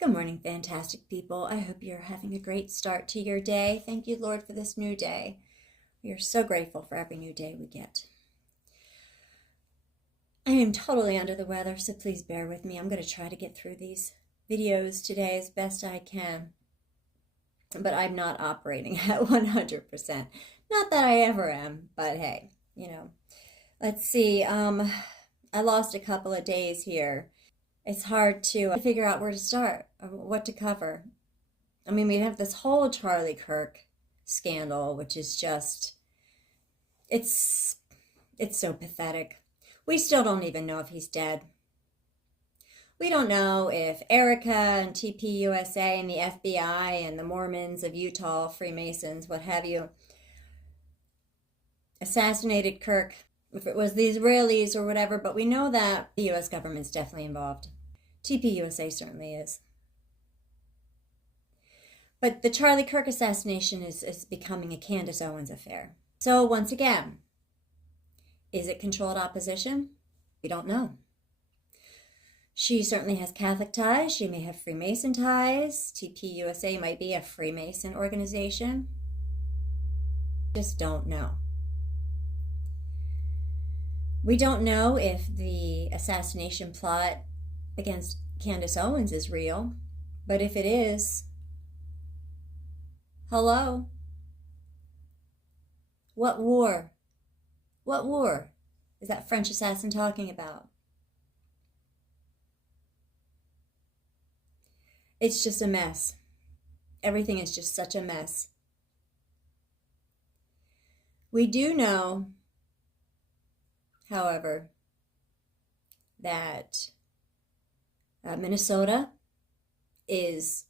Good morning, fantastic people. I hope you're having a great start to your day. Thank you, Lord, for this new day. We are so grateful for every new day we get. I am totally under the weather, so please bear with me. I'm going to try to get through these videos today as best I can, but I'm not operating at 100%. Not that I ever am, but hey, let's see. I lost a couple of days here. It's hard to figure out where to start, or what to cover. I mean, we have this whole Charlie Kirk scandal, which is just, it's so pathetic. We still don't even know if he's dead. We don't know if Erica and TPUSA and the FBI and the Mormons of Utah, Freemasons, what have you, assassinated Kirk, if it was the Israelis or whatever, but we know that the U.S. government's definitely involved. TPUSA certainly is. But the Charlie Kirk assassination is becoming a Candace Owens affair. So once again, is it controlled opposition? We don't know. She certainly has Catholic ties. She may have Freemason ties. TPUSA might be a Freemason organization. Just don't know. We don't know if the assassination plot against Candace Owens is real, but if it is, hello? What war? What war is that French assassin talking about? It's just a mess. Everything is just such a mess. We do know, however, that Minnesota it's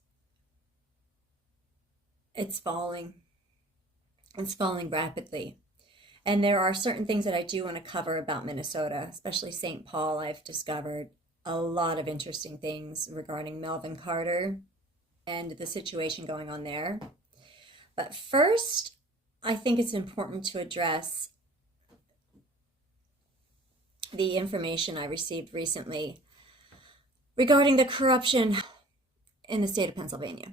falling. It's falling rapidly. And there are certain things that I do want to cover about Minnesota, especially St. Paul. I've discovered a lot of interesting things regarding Melvin Carter and the situation going on there. But first, I think it's important to address the information I received recently regarding the corruption in the state of Pennsylvania,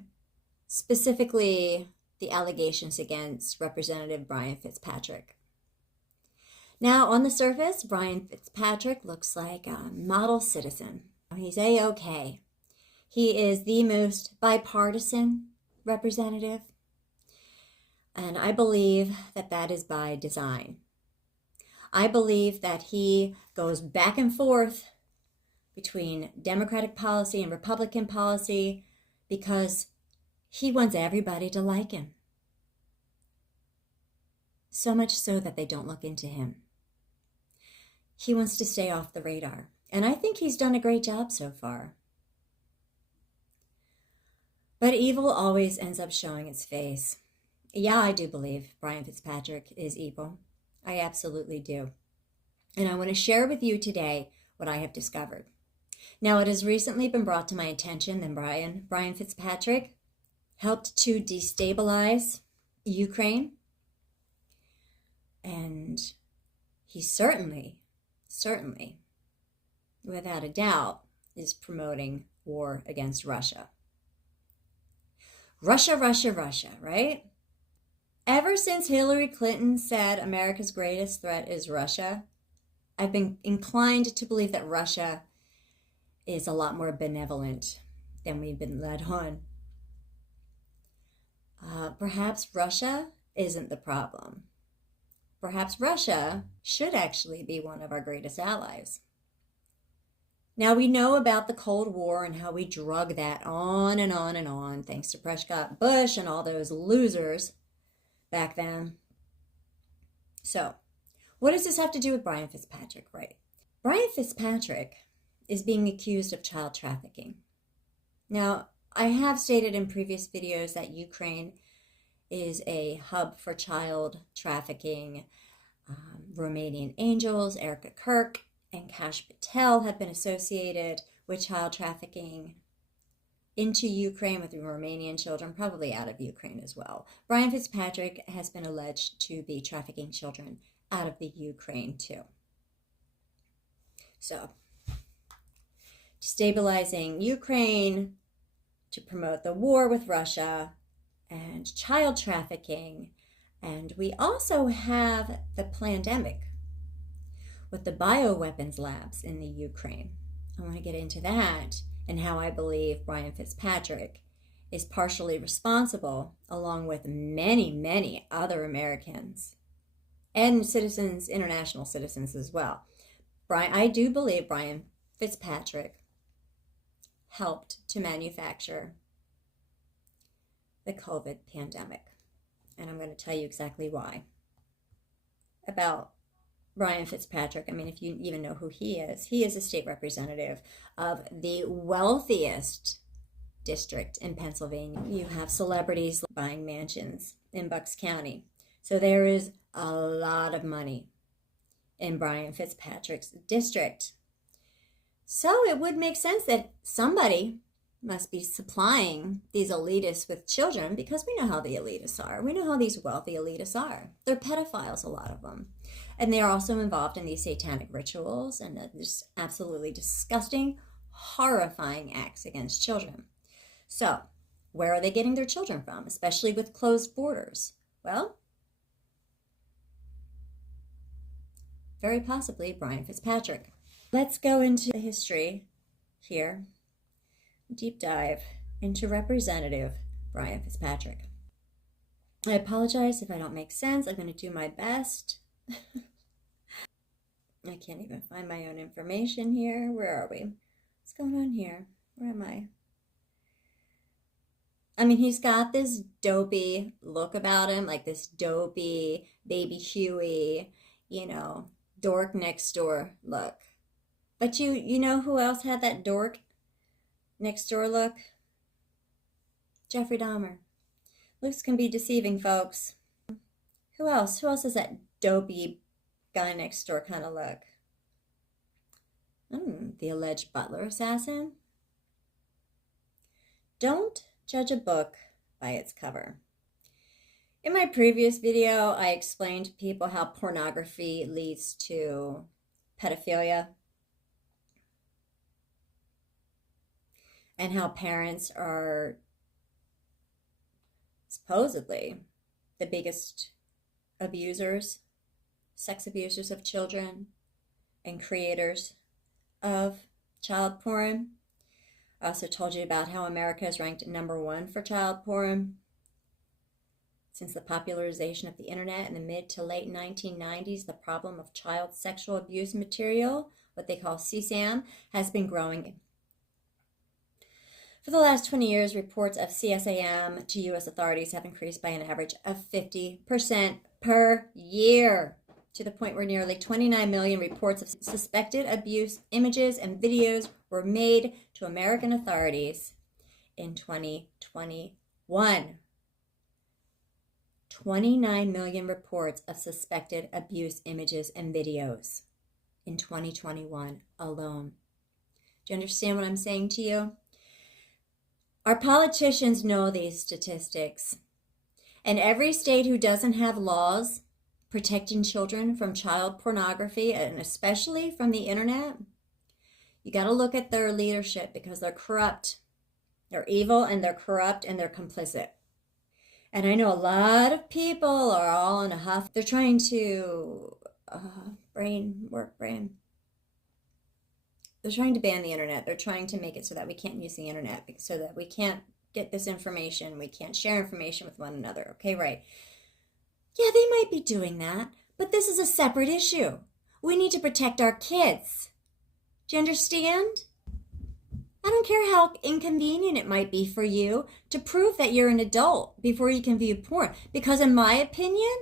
specifically the allegations against Representative Brian Fitzpatrick. Now, on the surface, Brian Fitzpatrick looks like a model citizen. He's A-OK. He is the most bipartisan representative, and I believe that that is by design. I believe that he goes back and forth between Democratic policy and Republican policy because he wants everybody to like him. So much so that they don't look into him. He wants to stay off the radar. And I think he's done a great job so far. But evil always ends up showing its face. Yeah, I do believe Brian Fitzpatrick is evil. I absolutely do. And I want to share with you today what I have discovered. Now, it has recently been brought to my attention that Brian Fitzpatrick helped to destabilize Ukraine. And he certainly, without a doubt, is promoting war against Russia. Russia, right? Ever since Hillary Clinton said America's greatest threat is Russia, I've been inclined to believe that Russia is a lot more benevolent than we've been led on. Perhaps Russia isn't the problem. Perhaps Russia should actually be one of our greatest allies. Now, we know about the Cold War and how we drug that on and on and on, thanks to Prescott Bush and all those losers back then. So, what does this have to do with Brian Fitzpatrick, right? Brian Fitzpatrick is being accused of child trafficking. Now, I have stated in previous videos that Ukraine is a hub for child trafficking. Romanian angels, Erica Kirk, and Kash Patel have been associated with child trafficking into Ukraine with the Romanian children, probably out of Ukraine as well. Brian Fitzpatrick has been alleged to be trafficking children out of the Ukraine too. So, destabilizing Ukraine, to promote the war with Russia and child trafficking. And we also have the pandemic with the bioweapons labs in the Ukraine. I want to get into that and how I believe Brian Fitzpatrick is partially responsible, along with many, many other Americans and citizens, international citizens as well. I do believe Brian Fitzpatrick helped to manufacture the COVID pandemic. And I'm going to tell you exactly why. About Brian Fitzpatrick, I mean, if you even know who he is a state representative of the wealthiest district in Pennsylvania. You have celebrities buying mansions in Bucks County. So there is a lot of money in Brian Fitzpatrick's district. So it would make sense that somebody must be supplying these elitists with children, because we know how the elitists are. We know how these wealthy elitists are. They're pedophiles, a lot of them. And they are also involved in these satanic rituals and just absolutely disgusting, horrifying acts against children. So, where are they getting their children from, especially with closed borders? Well, very possibly Brian Fitzpatrick. Let's go into the history here. Deep dive into Representative Brian Fitzpatrick. I apologize if I don't make sense. I'm going to do my best. I can't even find my own information here. Where are we? What's going on here? Where am I? I mean, he's got this dopey look about him, like this dopey baby Huey, dork next door look. But you know who else had that dork next door look? Jeffrey Dahmer. Looks can be deceiving, folks. Who else? Who else has that dopey guy next door kind of look? The alleged Butler assassin. Don't judge a book by its cover. In my previous video, I explained to people how pornography leads to pedophilia, and how parents are supposedly the biggest abusers, sex abusers of children, and creators of child porn. I also told you about how America is ranked #1 for child porn. Since the popularization of the internet in the mid to late 1990s, the problem of child sexual abuse material, what they call CSAM, has been growing. For the last 20 years, reports of CSAM to U.S. authorities have increased by an average of 50% per year, to the point where nearly 29 million reports of suspected abuse images and videos were made to American authorities in 2021. 29 million reports of suspected abuse images and videos in 2021 alone. Do you understand what I'm saying to you? Our politicians know these statistics. And every state who doesn't have laws protecting children from child pornography, and especially from the internet, you got to look at their leadership, because they're corrupt. They're evil, and they're corrupt, and they're complicit. And I know a lot of people are all in a huff. They're trying to brain. They're trying to ban the internet. They're trying to make it so that we can't use the internet, so that we can't get this information. We can't share information with one another. Okay, right. Yeah, they might be doing that, but this is a separate issue. We need to protect our kids. Do you understand? I don't care how inconvenient it might be for you to prove that you're an adult before you can view porn. Because in my opinion,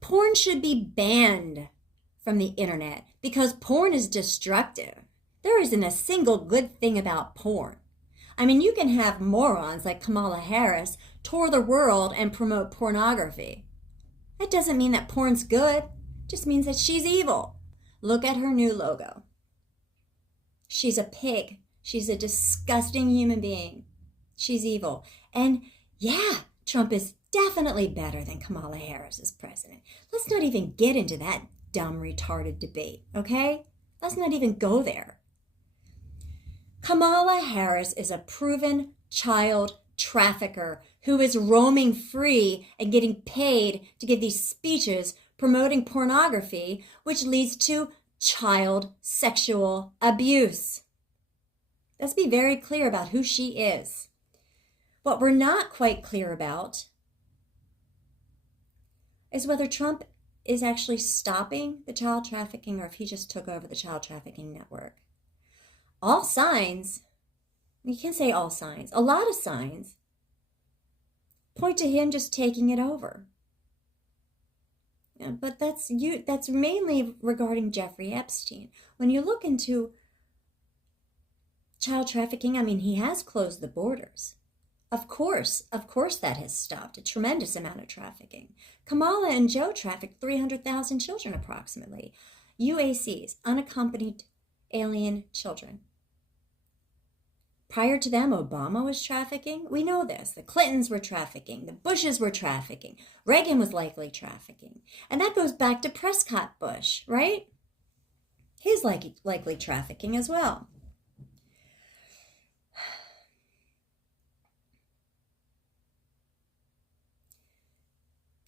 porn should be banned from the internet, because porn is destructive. There isn't a single good thing about porn. I mean, you can have morons like Kamala Harris tour the world and promote pornography. That doesn't mean that porn's good. It just means that she's evil. Look at her new logo. She's a pig. She's a disgusting human being. She's evil. And yeah, Trump is definitely better than Kamala Harris as president. Let's not even get into that dumb, retarded debate, okay? Let's not even go there. Kamala Harris is a proven child trafficker who is roaming free and getting paid to give these speeches promoting pornography, which leads to child sexual abuse. Let's be very clear about who she is. What we're not quite clear about is whether Trump is actually stopping the child trafficking or if he just took over the child trafficking network. All signs, you can't say all signs, a lot of signs point to him just taking it over. Yeah, but that's mainly regarding Jeffrey Epstein. When you look into child trafficking, I mean, he has closed the borders. Of course that has stopped a tremendous amount of trafficking. Kamala and Joe trafficked 300,000 children approximately. UACs, unaccompanied alien children. Prior to them, Obama was trafficking. We know this. The Clintons were trafficking. The Bushes were trafficking. Reagan was likely trafficking. And that goes back to Prescott Bush, right? He's likely trafficking as well.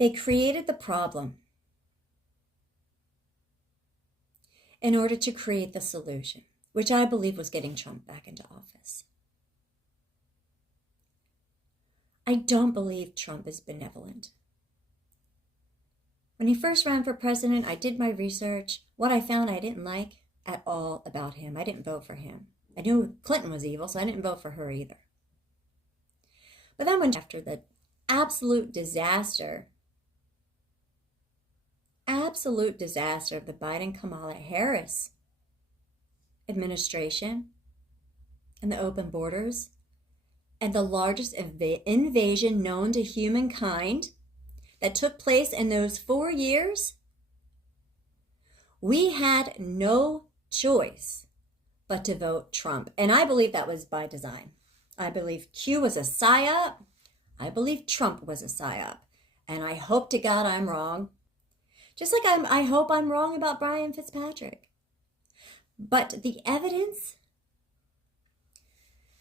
They created the problem in order to create the solution, which I believe was getting Trump back into office. I don't believe Trump is benevolent. When he first ran for president, I did my research. What I found I didn't like at all about him. I didn't vote for him. I knew Clinton was evil, so I didn't vote for her either. But then after the absolute disaster of the Biden-Kamala Harris administration and the open borders and the largest invasion known to humankind that took place in those 4 years, we had no choice but to vote Trump. And I believe that was by design. I believe Q was a psyop. I believe Trump was a psyop. And I hope to God I'm wrong. Just like I hope I'm wrong about Brian Fitzpatrick. But the evidence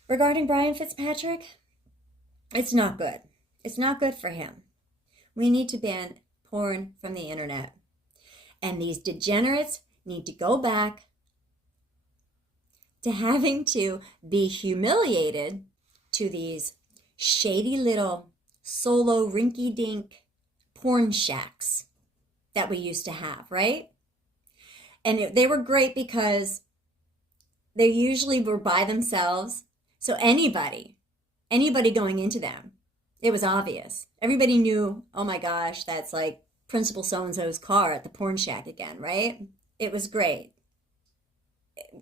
regarding Brian Fitzpatrick, it's not good. It's not good for him. We need to ban porn from the internet. And these degenerates need to go back to having to be humiliated to these shady little solo rinky-dink porn shacks that we used to have, right? And they were great because they usually were by themselves. So anybody going into them, it was obvious. Everybody knew, oh my gosh, that's like Principal so-and-so's car at the porn shack again, right? It was great.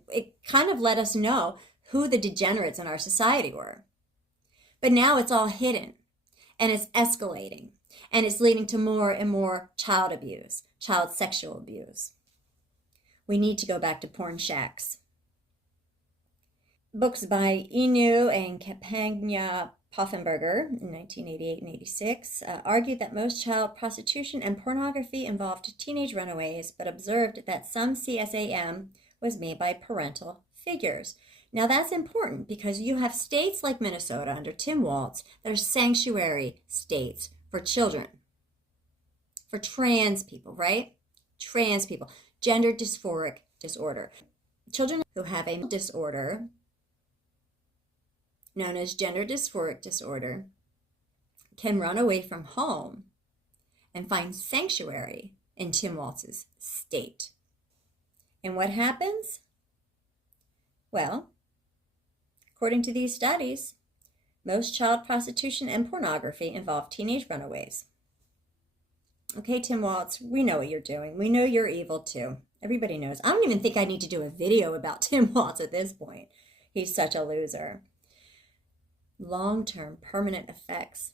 It kind of let us know who the degenerates in our society were. But now it's all hidden and it's escalating and it's leading to more and more child abuse, child sexual abuse. We need to go back to porn shacks. Books by Inu and Campagna Poffenberger in 1988 and 86 argued that most child prostitution and pornography involved teenage runaways, but observed that some CSAM was made by parental figures. Now that's important because you have states like Minnesota under Tim Walz that are sanctuary states for children, for trans people, right? Trans people, gender dysphoric disorder. Children who have a disorder known as gender dysphoric disorder can run away from home and find sanctuary in Tim Walz's state. And what happens? Well, according to these studies, most child prostitution and pornography involve teenage runaways. Okay, Tim Walz, we know what you're doing. We know you're evil too. Everybody knows. I don't even think I need to do a video about Tim Walz at this point. He's such a loser. Long-term permanent effects,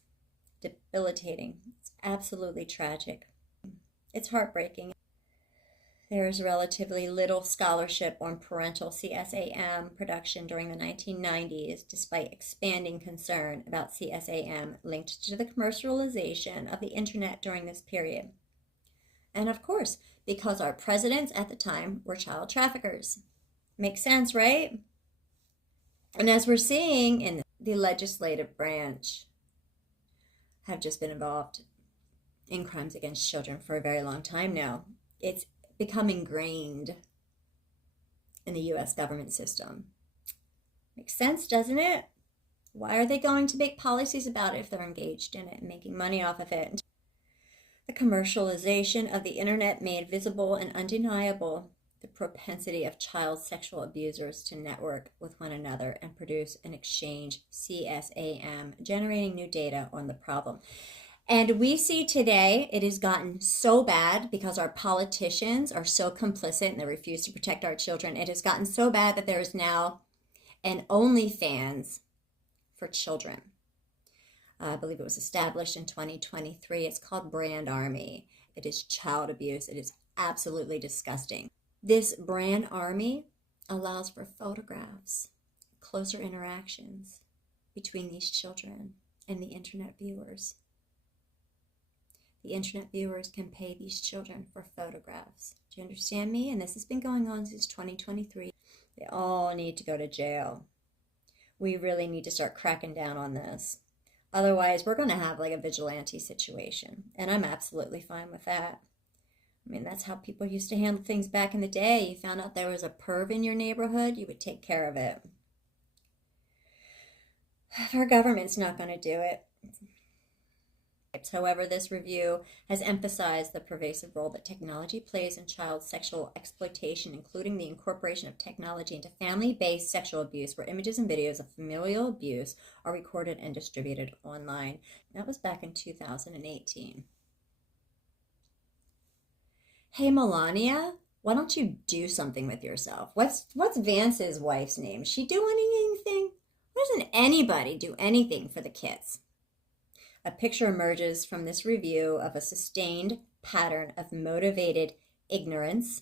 debilitating. It's absolutely tragic. It's heartbreaking. There is relatively little scholarship on parental CSAM production during the 1990s, despite expanding concern about CSAM linked to the commercialization of the internet during this period. And of course, because our presidents at the time were child traffickers. Makes sense, right? And as we're seeing in the legislative branch, have just been involved in crimes against children for a very long time now. It's become ingrained in the U.S. government system. Makes sense, doesn't it? Why are they going to make policies about it if they're engaged in it and making money off of it? The commercialization of the internet made visible and undeniable the propensity of child sexual abusers to network with one another and produce and exchange CSAM, generating new data on the problem. And we see today it has gotten so bad because our politicians are so complicit and they refuse to protect our children. It has gotten so bad that there is now an OnlyFans for children. I believe it was established in 2023. It's called Brand Army. It is child abuse. It is absolutely disgusting. This Brand Army allows for photographs, closer interactions between these children and the internet viewers. The internet viewers can pay these children for photographs. Do you understand me? And this has been going on since 2023. They all need to go to jail. We really need to start cracking down on this. Otherwise, we're going to have like a vigilante situation. And I'm absolutely fine with that. I mean, that's how people used to handle things back in the day. You found out there was a perv in your neighborhood, you would take care of it. If our government's not going to do it. However, this review has emphasized the pervasive role that technology plays in child sexual exploitation, including the incorporation of technology into family-based sexual abuse, where images and videos of familial abuse are recorded and distributed online. That was back in 2018. Hey, Melania, why don't you do something with yourself? What's Vance's wife's name? Is she doing anything? Why doesn't anybody do anything for the kids? A picture emerges from this review of a sustained pattern of motivated ignorance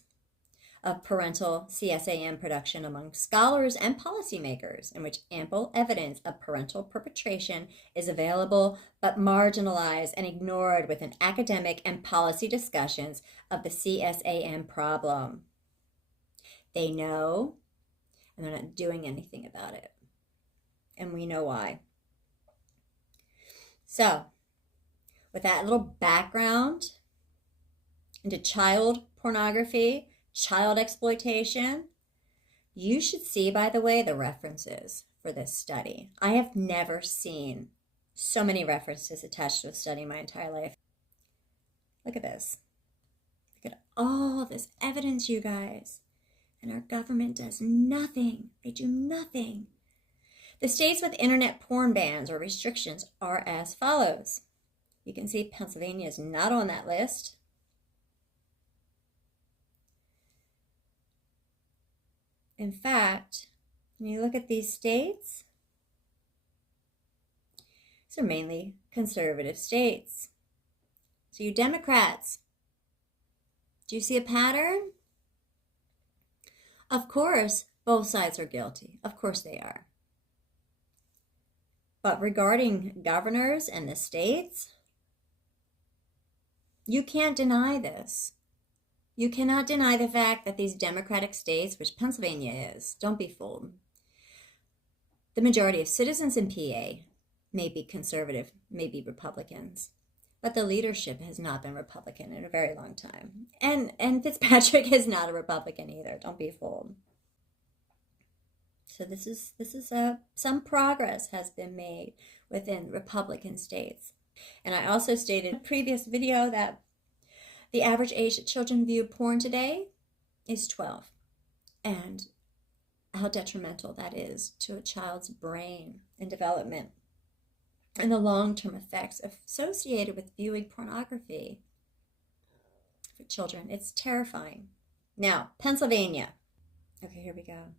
of parental CSAM production among scholars and policymakers, in which ample evidence of parental perpetration is available but marginalized and ignored within academic and policy discussions of the CSAM problem. They know, and they're not doing anything about it. And we know why. So, with that little background into child pornography, child exploitation, you should see, by the way, the references for this study. I have never seen so many references attached to a study in my entire life. Look at this. Look at all this evidence, you guys. And our government does nothing. They do nothing. The states with internet porn bans or restrictions are as follows. You can see Pennsylvania is not on that list. In fact, when you look at these states, these are mainly conservative states. So you Democrats, do you see a pattern? Of course, both sides are guilty. Of course they are. But regarding governors and the states, you can't deny this. You cannot deny the fact that these Democratic states, which Pennsylvania is, don't be fooled. The majority of citizens in PA may be conservative, may be Republicans, but the leadership has not been Republican in a very long time. And Fitzpatrick is not a Republican either. Don't be fooled. So this is some progress has been made within Republican states. And I also stated in a previous video that the average age that children view porn today is 12, and how detrimental that is to a child's brain and development, and the long-term effects associated with viewing pornography for children. It's terrifying. Now, Pennsylvania. Okay, here we go.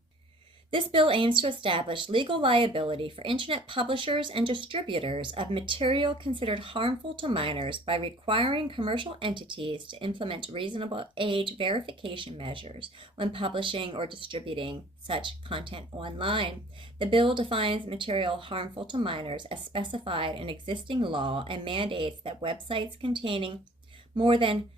This bill aims to establish legal liability for internet publishers and distributors of material considered harmful to minors by requiring commercial entities to implement reasonable age verification measures when publishing or distributing such content online. The bill defines material harmful to minors as specified in existing law and mandates that websites containing more than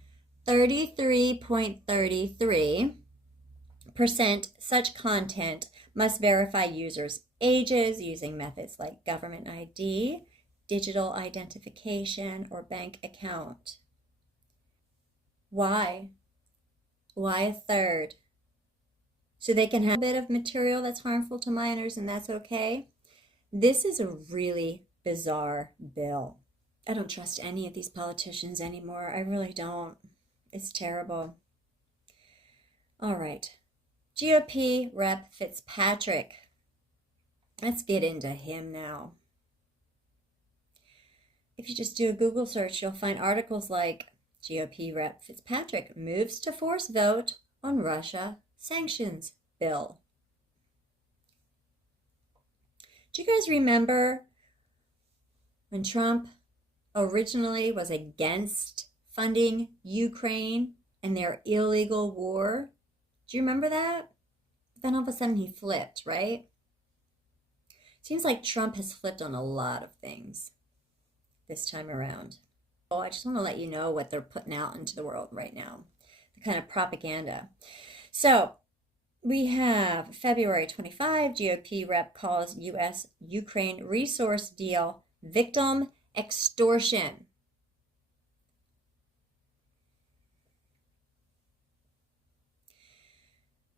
33.33% such content must verify users' ages using methods like government ID, digital identification, or bank account. Why? Why a third? So they can have a bit of material that's harmful to minors and that's okay? This is a really bizarre bill. I don't trust any of these politicians anymore. I really don't. It's terrible. All right. GOP Rep Fitzpatrick. Let's get into him now. If you just do a Google search, you'll find articles like GOP Rep Fitzpatrick moves to force vote on Russia sanctions bill. Do you guys remember when Trump originally was against funding Ukraine and their illegal war? Do you remember that? Then all of a sudden he flipped, right? Seems like Trump has flipped on a lot of things this time around. Oh, I just want to let you know what they're putting out into the world right now, the kind of propaganda. So we have February 25, GOP rep calls U.S.-Ukraine resource deal victim extortion.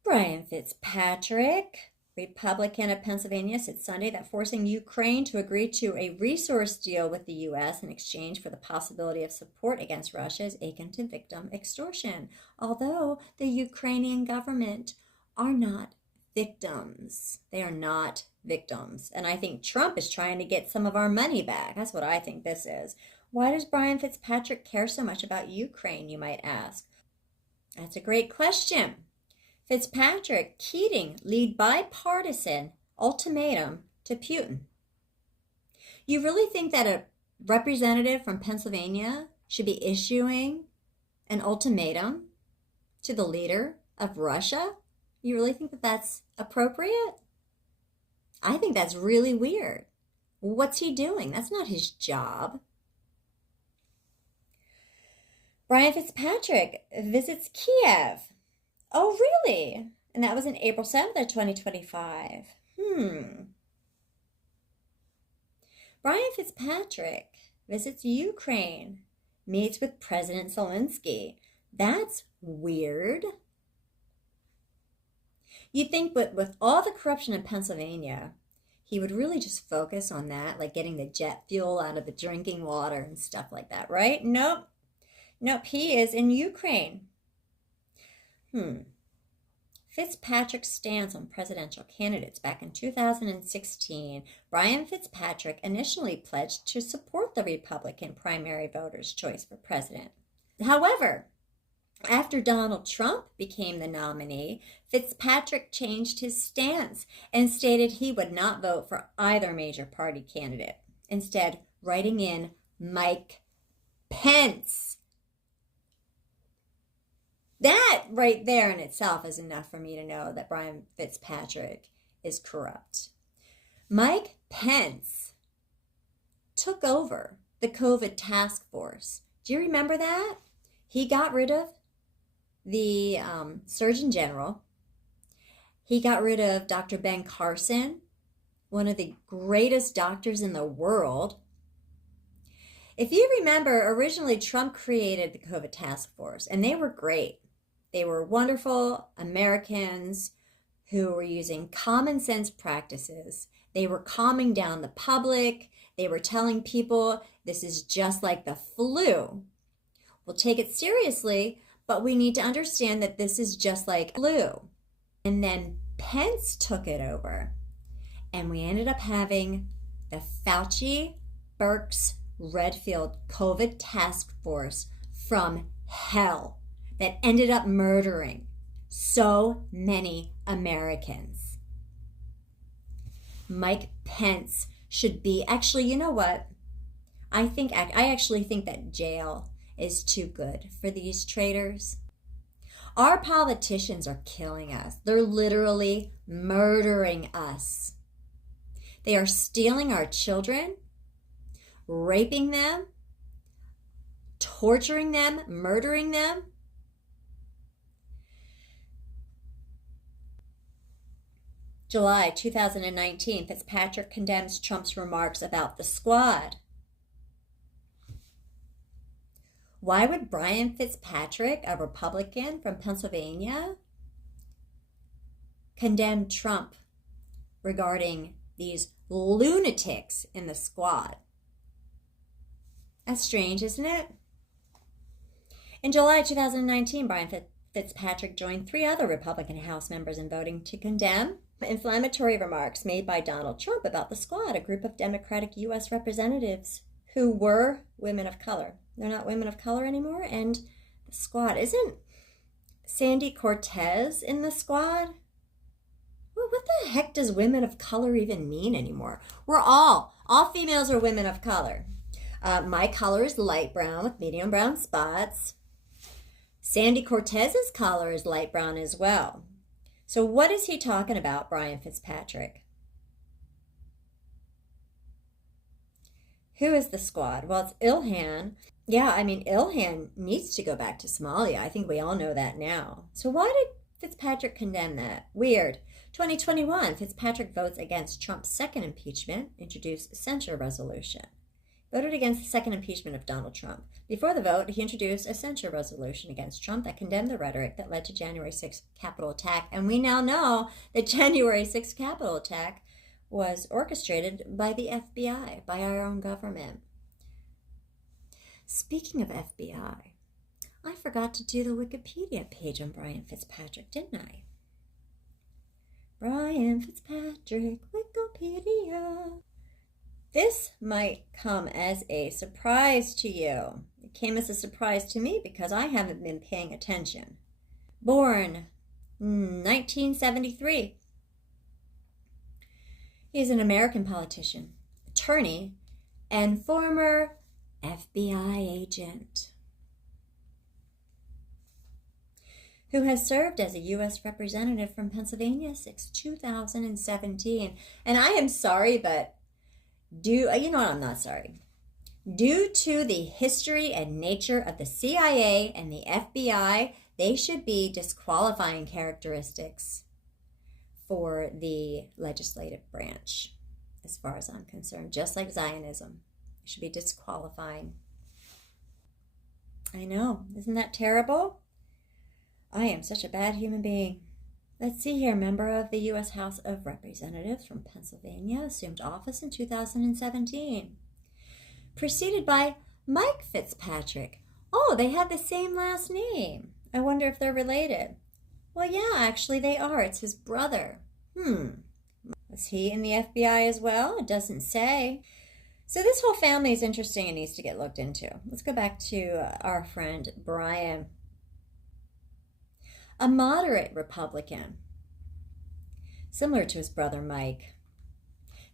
Brian Fitzpatrick, Republican of Pennsylvania, said Sunday that forcing Ukraine to agree to a resource deal with the U.S. in exchange for the possibility of support against Russia is akin to victim extortion, although the Ukrainian government are not victims. They are not victims. And I think Trump is trying to get some of our money back. That's what I think this is. Why does Brian Fitzpatrick care so much about Ukraine, you might ask? That's a great question. Fitzpatrick, Keating lead bipartisan ultimatum to Putin. You really think that a representative from Pennsylvania should be issuing an ultimatum to the leader of Russia? You really think that that's appropriate? I think that's really weird. What's he doing? That's not his job. Brian Fitzpatrick visits Kiev. Oh, really? And that was on April 7th of 2025. Brian Fitzpatrick visits Ukraine, meets with President Zelensky. That's weird. You'd think with all the corruption in Pennsylvania, he would really just focus on that, like getting the jet fuel out of the drinking water and stuff like that, right? Nope, he is in Ukraine. Fitzpatrick's stance on presidential candidates. Back in 2016, Brian Fitzpatrick initially pledged to support the Republican primary voters' choice for president. However, after Donald Trump became the nominee, Fitzpatrick changed his stance and stated he would not vote for either major party candidate, instead writing in Mike Pence. That right there in itself is enough for me to know that Brian Fitzpatrick is corrupt. Mike Pence took over the COVID task force. Do you remember that? He got rid of the Surgeon General. He got rid of Dr. Ben Carson, one of the greatest doctors in the world. If you remember, originally Trump created the COVID task force, and they were great. They were wonderful Americans who were using common sense practices. They were calming down the public. They were telling people this is just like the flu. We'll take it seriously, but we need to understand that this is just like flu. And then Pence took it over. And we ended up having the Fauci, Birx, Redfield COVID task force from hell that ended up murdering so many Americans. Mike Pence should be, actually, you know what? I actually think that jail is too good for these traitors. Our politicians are killing us. They're literally murdering us. They are stealing our children, raping them, torturing them, murdering them. July 2019, Fitzpatrick condemns Trump's remarks about the squad. Why would Brian Fitzpatrick, a Republican from Pennsylvania, condemn Trump regarding these lunatics in the squad? That's strange, isn't it? In July 2019, Brian Fitzpatrick joined 3 other Republican House members in voting to condemn inflammatory remarks made by Donald Trump about the squad, a group of Democratic U.S. representatives who were women of color. They're not women of color anymore, and the squad. Isn't Sandy Cortez in the squad? Well, what the heck does women of color even mean anymore? We're all females are women of color. My color is light brown with medium brown spots. Sandy Cortez's color is light brown as well. So what is he talking about, Brian Fitzpatrick? Who is the squad? Well, it's Ilhan. Yeah, I mean, Ilhan needs to go back to Somalia. I think we all know that now. So why did Fitzpatrick condemn that? Weird. 2021, Fitzpatrick votes against Trump's second impeachment, introduced censure resolution. Voted against the second impeachment of Donald Trump. Before the vote, he introduced a censure resolution against Trump that condemned the rhetoric that led to January 6th Capitol attack. And we now know that January 6th Capitol attack was orchestrated by the FBI, by our own government. Speaking of FBI, I forgot to do the Wikipedia page on Brian Fitzpatrick, didn't I? Brian Fitzpatrick, Wikipedia. This might come as a surprise to you. It came as a surprise to me because I haven't been paying attention. Born 1973. He's an American politician, attorney, and former FBI agent who has served as a U.S. representative from Pennsylvania since 2017. And I am sorry, but I'm not sorry. Due to the history and nature of the CIA and the FBI, they should be disqualifying characteristics for the legislative branch, as far as I'm concerned, just like Zionism. It should be disqualifying. I know, isn't that terrible? I am such a bad human being. Let's see here. Member of the U.S. House of Representatives from Pennsylvania, assumed office in 2017. Preceded by Mike Fitzpatrick. Oh, they have the same last name. I wonder if they're related. Well, yeah, actually they are. It's his brother. Was he in the FBI as well? It doesn't say. So this whole family is interesting and needs to get looked into. Let's go back to our friend Brian. A moderate Republican, similar to his brother Mike.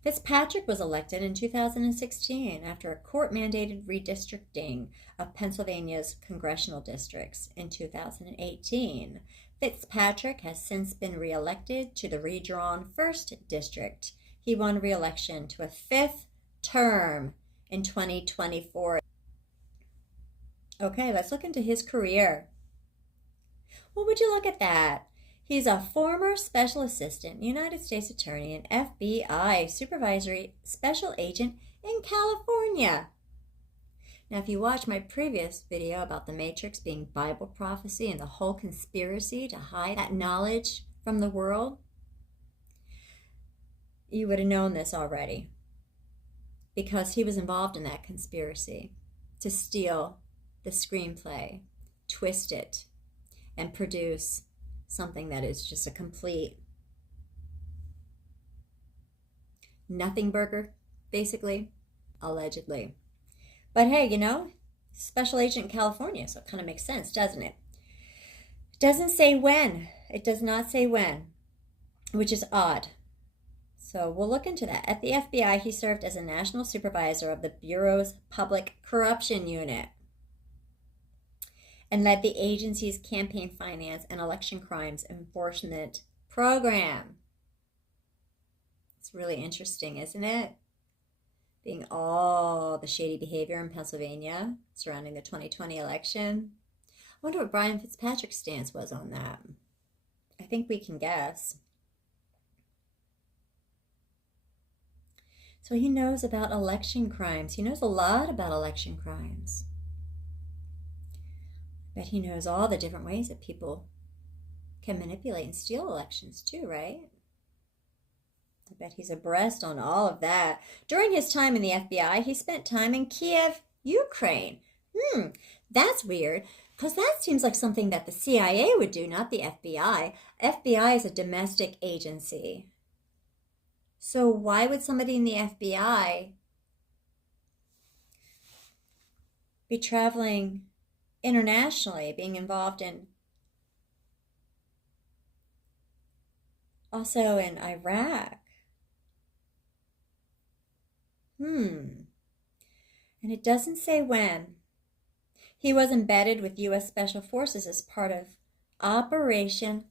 Fitzpatrick was elected in 2016 after a court-mandated redistricting of Pennsylvania's congressional districts in 2018. Fitzpatrick has since been reelected to the redrawn 1st District. He won re-election to a 5th term in 2024. Okay, let's look into his career. Well, would you look at that? He's a former special assistant, United States Attorney, and FBI supervisory special agent in California. Now, if you watch my previous video about the Matrix being Bible prophecy and the whole conspiracy to hide that knowledge from the world, you would have known this already, because he was involved in that conspiracy to steal the screenplay, twist it, and produce something that is just a complete nothing burger, basically, allegedly. But hey, special agent in California, so it kind of makes sense, doesn't it? It doesn't say when. It does not say when, which is odd. So we'll look into that. At the FBI, he served as a national supervisor of the Bureau's Public Corruption Unit and led the agency's campaign finance and election crimes enforcement program. It's really interesting, isn't it? Being all the shady behavior in Pennsylvania surrounding the 2020 election. I wonder what Brian Fitzpatrick's stance was on that. I think we can guess. So he knows about election crimes. He knows a lot about election crimes. But he knows all the different ways that people can manipulate and steal elections too, right? I bet he's abreast on all of that. During his time in the FBI, he spent time in Kiev, Ukraine. That's weird, because that seems like something that the CIA would do, not the FBI. FBI is a domestic agency. So why would somebody in the FBI be traveling internationally, being involved in also in Iraq? And it doesn't say when. He was embedded with U.S. Special Forces as part of Operation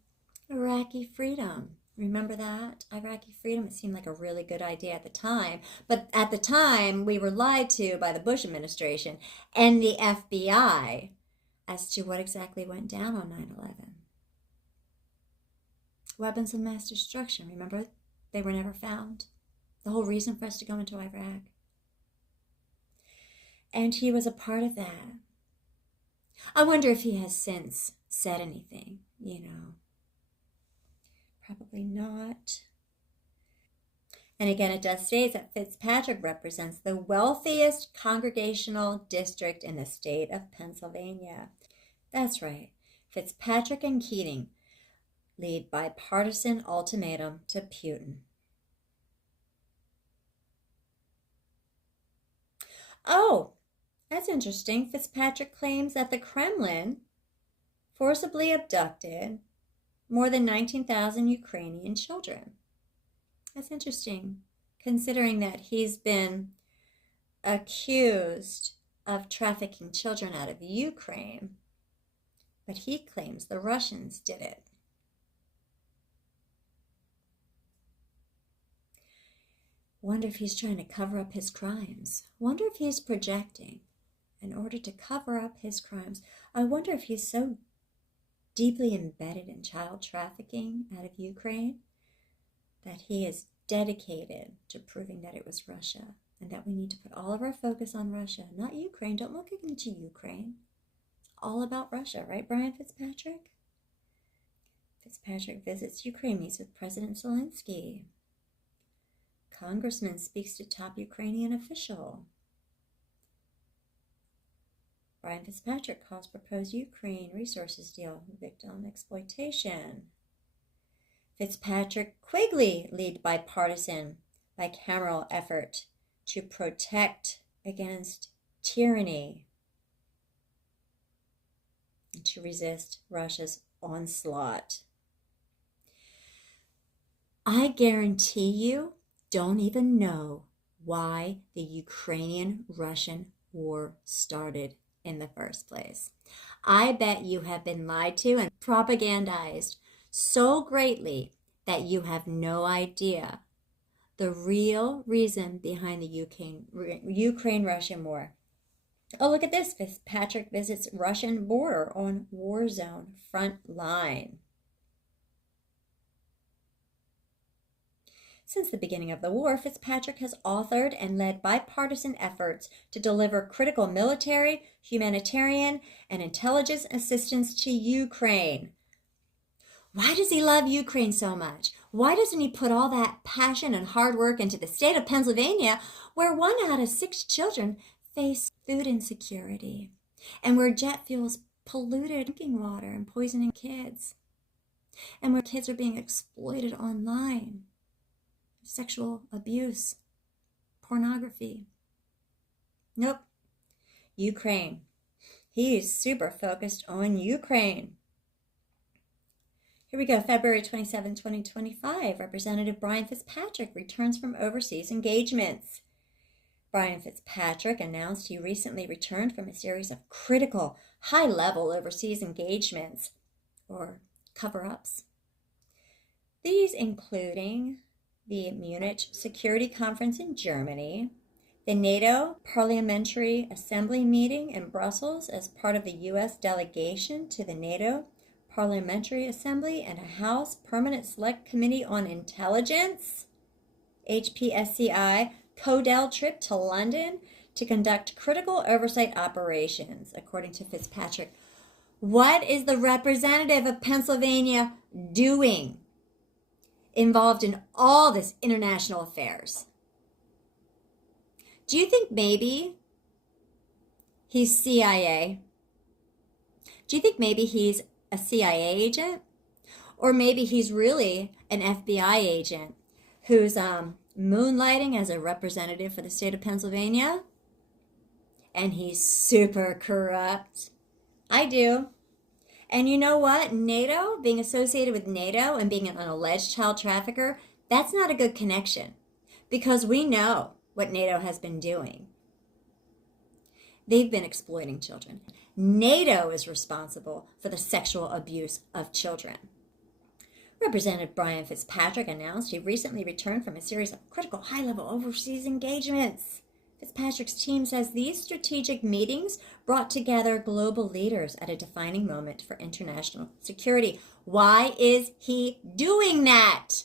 Iraqi Freedom. Remember that? Iraqi Freedom? It seemed like a really good idea at the time. But at the time, we were lied to by the Bush administration and the FBI as to what exactly went down on 9/11. Weapons of mass destruction. Remember? They were never found. The whole reason for us to go into Iraq. And he was a part of that. I wonder if he has since said anything, Probably not. And again, it does state that Fitzpatrick represents the wealthiest congregational district in the state of Pennsylvania. That's right. Fitzpatrick and Keating lead bipartisan ultimatum to Putin. Oh, that's interesting. Fitzpatrick claims that the Kremlin forcibly abducted more than 19,000 Ukrainian children. That's interesting, considering that he's been accused of trafficking children out of Ukraine, but he claims the Russians did it. Wonder if he's trying to cover up his crimes. Wonder if he's projecting in order to cover up his crimes. I wonder if he's so deeply embedded in child trafficking out of Ukraine that he is dedicated to proving that it was Russia and that we need to put all of our focus on Russia, not Ukraine. Don't look into Ukraine. It's all about Russia, right, Brian Fitzpatrick? Fitzpatrick visits Ukraine, meets with President Zelensky. Congressman speaks to top Ukrainian official. Brian Fitzpatrick calls proposed Ukraine resources deal victim exploitation. Fitzpatrick Quigley lead bipartisan, bicameral effort to protect against tyranny and to resist Russia's onslaught. I guarantee you don't even know why the Ukrainian-Russian war started in the first place. I bet you have been lied to and propagandized so greatly that you have no idea the real reason behind the Ukraine-Russian war. Oh, look at this. Fitzpatrick visits Russian border on war zone front line. Since the beginning of the war, Fitzpatrick has authored and led bipartisan efforts to deliver critical military, humanitarian, and intelligence assistance to Ukraine. Why does he love Ukraine so much? Why doesn't he put all that passion and hard work into the state of Pennsylvania, where 1 out of 6 children face food insecurity, and where jet fuels polluted drinking water and poisoning kids, and where kids are being exploited online? Sexual abuse, pornography. Nope. Ukraine. He's super focused on Ukraine. Here we go. February 27, 2025. Representative Brian Fitzpatrick returns from overseas engagements. Brian Fitzpatrick announced he recently returned from a series of critical, high-level overseas engagements, or cover-ups. These including the Munich Security Conference in Germany, the NATO Parliamentary Assembly meeting in Brussels as part of the U.S. delegation to the NATO Parliamentary Assembly, and a House Permanent Select Committee on Intelligence, HPSCI, Codell trip to London to conduct critical oversight operations, according to Fitzpatrick. What is the representative of Pennsylvania doing involved in all this international affairs? Do you think maybe he's CIA? Do you think maybe he's a CIA agent? Or maybe he's really an FBI agent who's moonlighting as a representative for the state of Pennsylvania? And he's super corrupt. I do. And you know what? NATO, being associated with NATO and being an alleged child trafficker, that's not a good connection. Because we know what NATO has been doing. They've been exploiting children. NATO is responsible for the sexual abuse of children. Representative Brian Fitzpatrick announced he recently returned from a series of critical high-level overseas engagements. Fitzpatrick's team says these strategic meetings brought together global leaders at a defining moment for international security. Why is he doing that?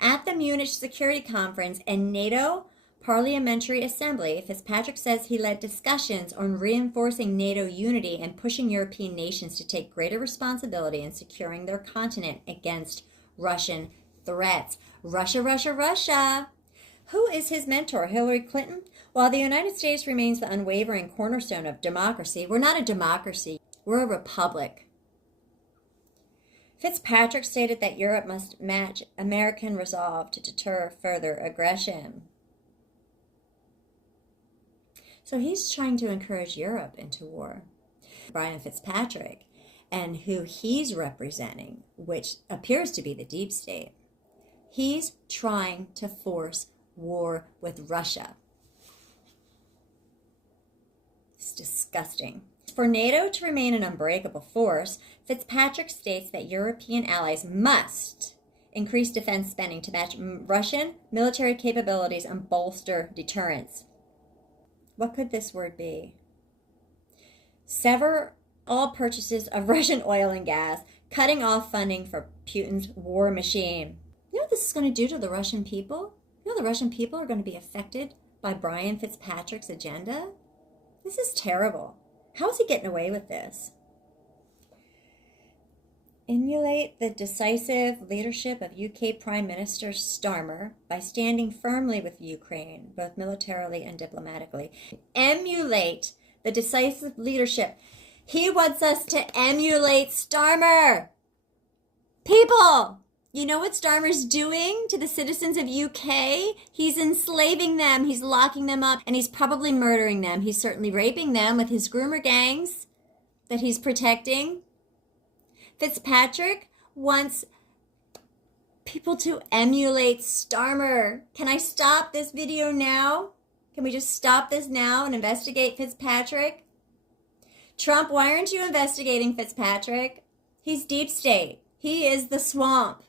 At the Munich Security Conference and NATO Parliamentary Assembly, Fitzpatrick says he led discussions on reinforcing NATO unity and pushing European nations to take greater responsibility in securing their continent against Russian threats. Russia, Russia, Russia. Who is his mentor, Hillary Clinton? While the United States remains the unwavering cornerstone of democracy, we're not a democracy, we're a republic. Fitzpatrick stated that Europe must match American resolve to deter further aggression. So he's trying to encourage Europe into war. Brian Fitzpatrick and who he's representing, which appears to be the deep state, he's trying to force war with Russia. It's disgusting. For NATO to remain an unbreakable force, Fitzpatrick states that European allies must increase defense spending to match Russian military capabilities and bolster deterrence. What could this word be? Sever all purchases of Russian oil and gas, cutting off funding for Putin's war machine. You know what this is going to do to the Russian people? You know the Russian people are going to be affected by Brian Fitzpatrick's agenda? This is terrible. How is he getting away with this? Emulate the decisive leadership of UK Prime Minister Starmer by standing firmly with Ukraine, both militarily and diplomatically. Emulate the decisive leadership. He wants us to emulate Starmer. People, you know what Starmer's doing to the citizens of UK? He's enslaving them, he's locking them up, and he's probably murdering them. He's certainly raping them with his groomer gangs that he's protecting. Fitzpatrick wants people to emulate Starmer. Can I stop this video now? Can we just stop this now and investigate Fitzpatrick? Trump, why aren't you investigating Fitzpatrick? He's deep state. He is the swamp.